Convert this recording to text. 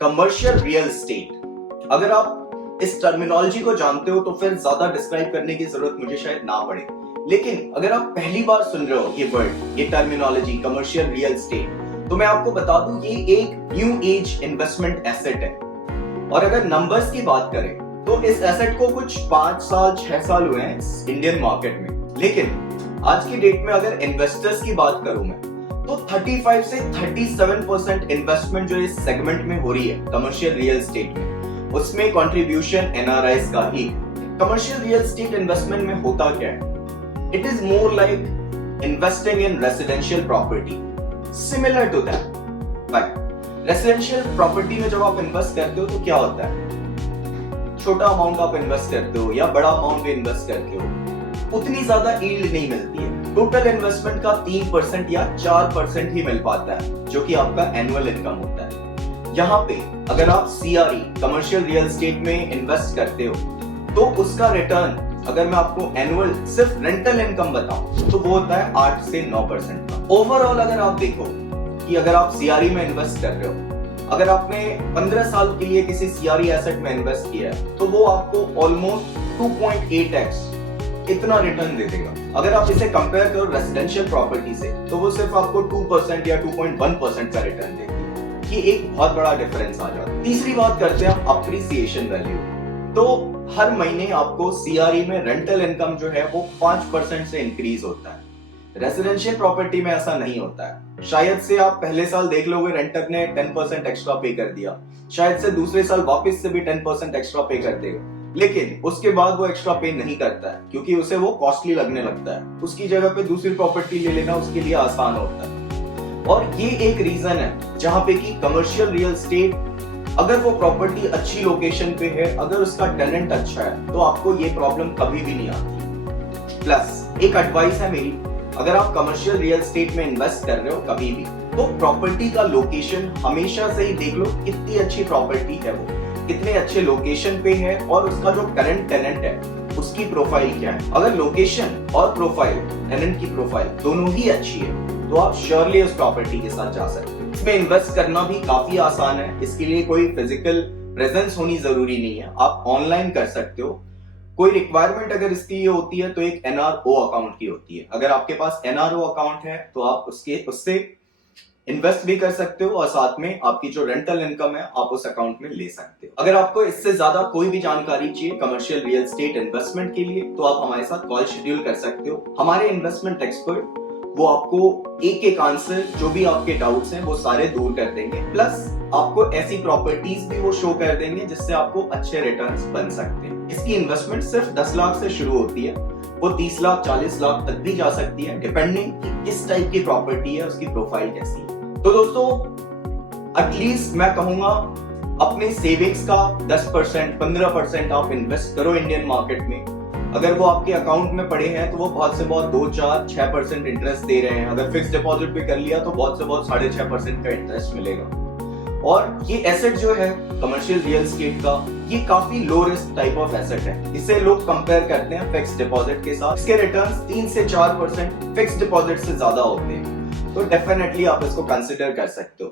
Commercial real estate. अगर आप इस टर्मिनोलॉजी को जानते हो तो फिर ज्यादा डिस्क्राइब करने की जरूरत मुझे शायद ना पड़े, लेकिन अगर आप पहली बार सुन रहे हो ये वर्ड, ये टर्मिनोलॉजी कमर्शियल रियल एस्टेट, तो मैं आपको बता दूं ये एक न्यू एज इन्वेस्टमेंट एसेट है। और अगर नंबर्स की बात करें तो इस एसेट को कुछ 5 साल 6 साल हुए हैं इंडियन मार्केट में, लेकिन आज की डेट में अगर इन्वेस्टर्स की बात करूं मैं तो 35 से 37% इन्वेस्टमेंट जो इस सेगमेंट में हो रही है कमर्शियल रियल एस्टेट में, उसमें कंट्रीब्यूशन एनआरआईज का ही। कमर्शियल रियल एस्टेट इन्वेस्टमेंट में होता क्या है? It is more like investing in residential property, similar to that. But residential property में जब आप इन्वेस्ट करते हो तो क्या होता है, छोटा अमाउंट आप इन्वेस्ट करते हो या बड़ा अमाउंट भी इन्वेस्ट करते हो, उतनी ज्यादा यील्ड नहीं मिलती है। टोटल इन्वेस्टमेंट का 3% या 4% ही मिल पाता है, जो कि आपका एनुअल इनकम होता है। यहाँ पे अगर आप सीआरई कमर्शियल रियल एस्टेट में इन्वेस्ट करते हो तो उसका रिटर्न, अगर मैं आपको एनुअल सिर्फ रेंटल इनकम बताऊं तो वो होता है 8 से 9% का। ओवरऑल अगर आप देखो कि अगर आप सीआरई में इन्वेस्ट कर रहे हो, अगर आपने 15 साल के लिए किसी सीआरई एसेट में इन्वेस्ट किया है तो वो आपको ऑलमोस्ट 2.8x इतना रिटर्न दे देगा। अगर आप इसे कंपेयर करो रेसिडेंशियल प्रॉपर्टी से तो वो सिर्फ आपको 2% या 2.1% का रिटर्न देगी। ये एक बहुत बड़ा डिफरेंस आ जाता है। तीसरी बात करते हैं हम अप्रिसिएशन वैल्यू। तो हर महीने आपको सीआरई में रेंटल इनकम जो है वो 5% से इंक्रीज होता है। रेसिडेंशियल प्रॉपर्टी में ऐसा नहीं होता है। शायद से आप पहले साल देख लोगे रेंटर ने 10% एक्स्ट्रा पे कर दिया, शायद से दूसरे साल वापस से भी 10% एक्स्ट्रा पे कर देगा, लेकिन उसके बाद वो एक्स्ट्रा पे नहीं करता है क्योंकि उसे वो कॉस्टली लगने लगता है। उसकी जगह पे दूसरी प्रॉपर्टी ले लेना उसके लिए आसान होता है। और ये एक रीजन है जहां पे कि कमर्शियल रियल एस्टेट, अगर वो प्रॉपर्टी अच्छी लोकेशन पे है, अगर उसका टेनेंट अच्छा है, तो आपको ये प्रॉब्लम कभी भी नहीं आती। प्लस एक एडवाइस है मेरी, अगर आप कमर्शियल रियल एस्टेट में इन्वेस्ट कर रहे हो कभी भी, तो प्रॉपर्टी का लोकेशन हमेशा से ही देख लो कितनी अच्छी प्रॉपर्टी है, वो कितने अच्छे लोकेशन पे है और उसका जो करंट टेनेंट है उसकी प्रोफाइल क्या है। अगर लोकेशन और प्रोफाइल, टेनेंट की प्रोफाइल दोनों ही अच्छी है तो आप श्योरली उस प्रॉपर्टी के साथ जा सकते हो। इसमें इन्वेस्ट करना भी काफी आसान है, इसके लिए कोई फिजिकल प्रेजेंस होनी जरूरी नहीं है, आप ऑनलाइन कर सकते हो। कोई रिक्वायरमेंट अगर इसकी ये होती है तो एक एनआरओ अकाउंट की होती है। अगर आपके पास एनआरओ अकाउंट है तो आप उससे इन्वेस्ट भी कर सकते हो और साथ में आपकी जो रेंटल इनकम है आप उस अकाउंट में ले सकते हो। अगर आपको इससे ज्यादा कोई भी जानकारी चाहिए कमर्शियल रियल एस्टेट इन्वेस्टमेंट के लिए तो आप हमारे साथ कॉल शेड्यूल कर सकते हो। हमारे इन्वेस्टमेंट एक्सपर्ट वो आपको एक एक आंसर, जो भी आपके डाउट्स हैं वो सारे दूर कर देंगे। प्लस आपको ऐसी प्रॉपर्टीज भी वो शो कर देंगे जिससे आपको अच्छे रिटर्न्स बन सकते हैं। इसकी इन्वेस्टमेंट सिर्फ 10 लाख से शुरू होती है, वो 30 लाख 40 लाख तक भी जा सकती है, डिपेंडिंग कि किस टाइप की प्रॉपर्टी है, उसकी प्रोफाइल कैसी है। तो दोस्तों एटलीस्ट मैं कहूंगा अपने सेविंग्स का 10% 15% आप इन्वेस्ट करो इंडियन मार्केट में। अगर वो आपके अकाउंट में पड़े हैं तो वो बहुत से बहुत 2, 4, 6% इंटरेस्ट दे रहे हैं। अगर फिक्स डिपॉजिट भी कर लिया तो बहुत से बहुत 6.5% का इंटरेस्ट मिलेगा। और ये एसेट जो है कमर्शियल रियल एस्टेट का, ये काफी low risk type of asset है। इसे लोग कंपेयर करते हैं फिक्स डिपॉजिट के साथ। इसके रिटर्न्स 3 से 4% फिक्स डिपॉजिट से ज्यादा होते हैं, तो डेफिनेटली आप इसको कंसिडर कर सकते हो।